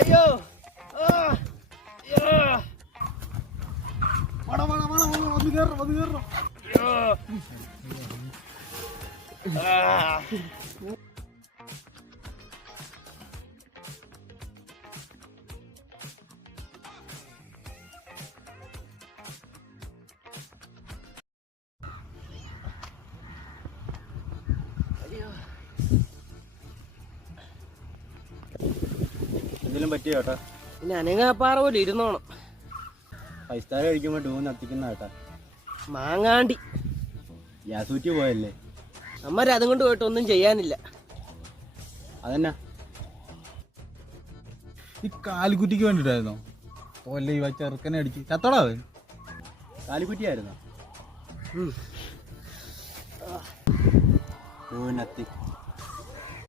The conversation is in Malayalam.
അയ്യോ വന്ന് കേറോ എന്തെങ്കിലും പറ്റിയോ ചേട്ടാ? പിന്നെ അനങ്ങാപ്പാറ പോലെ ഇരുന്നോണം. 5 സ്റ്റാർ കഴിക്കുമ്പോ ടൂന്ന് കത്തിക്കുന്ന കേട്ടാ. മാങ്ങാണ്ടി ഗ്യാസ് കുറ്റി പോയല്ലേ? അമ്മര് അതും കൊണ്ട് പോയിട്ട് ഒന്നും ചെയ്യാനില്ല. അതെന്നാ ഈ കാലിക്കുറ്റിക്ക് വേണ്ടിട്ടായിരുന്നോ? തോല്ലേ ഈ ചെറുക്കനെ അടിച്ച് ചത്തോടാ. കാലിക്കുറ്റിയായിരുന്നോ? നത്തി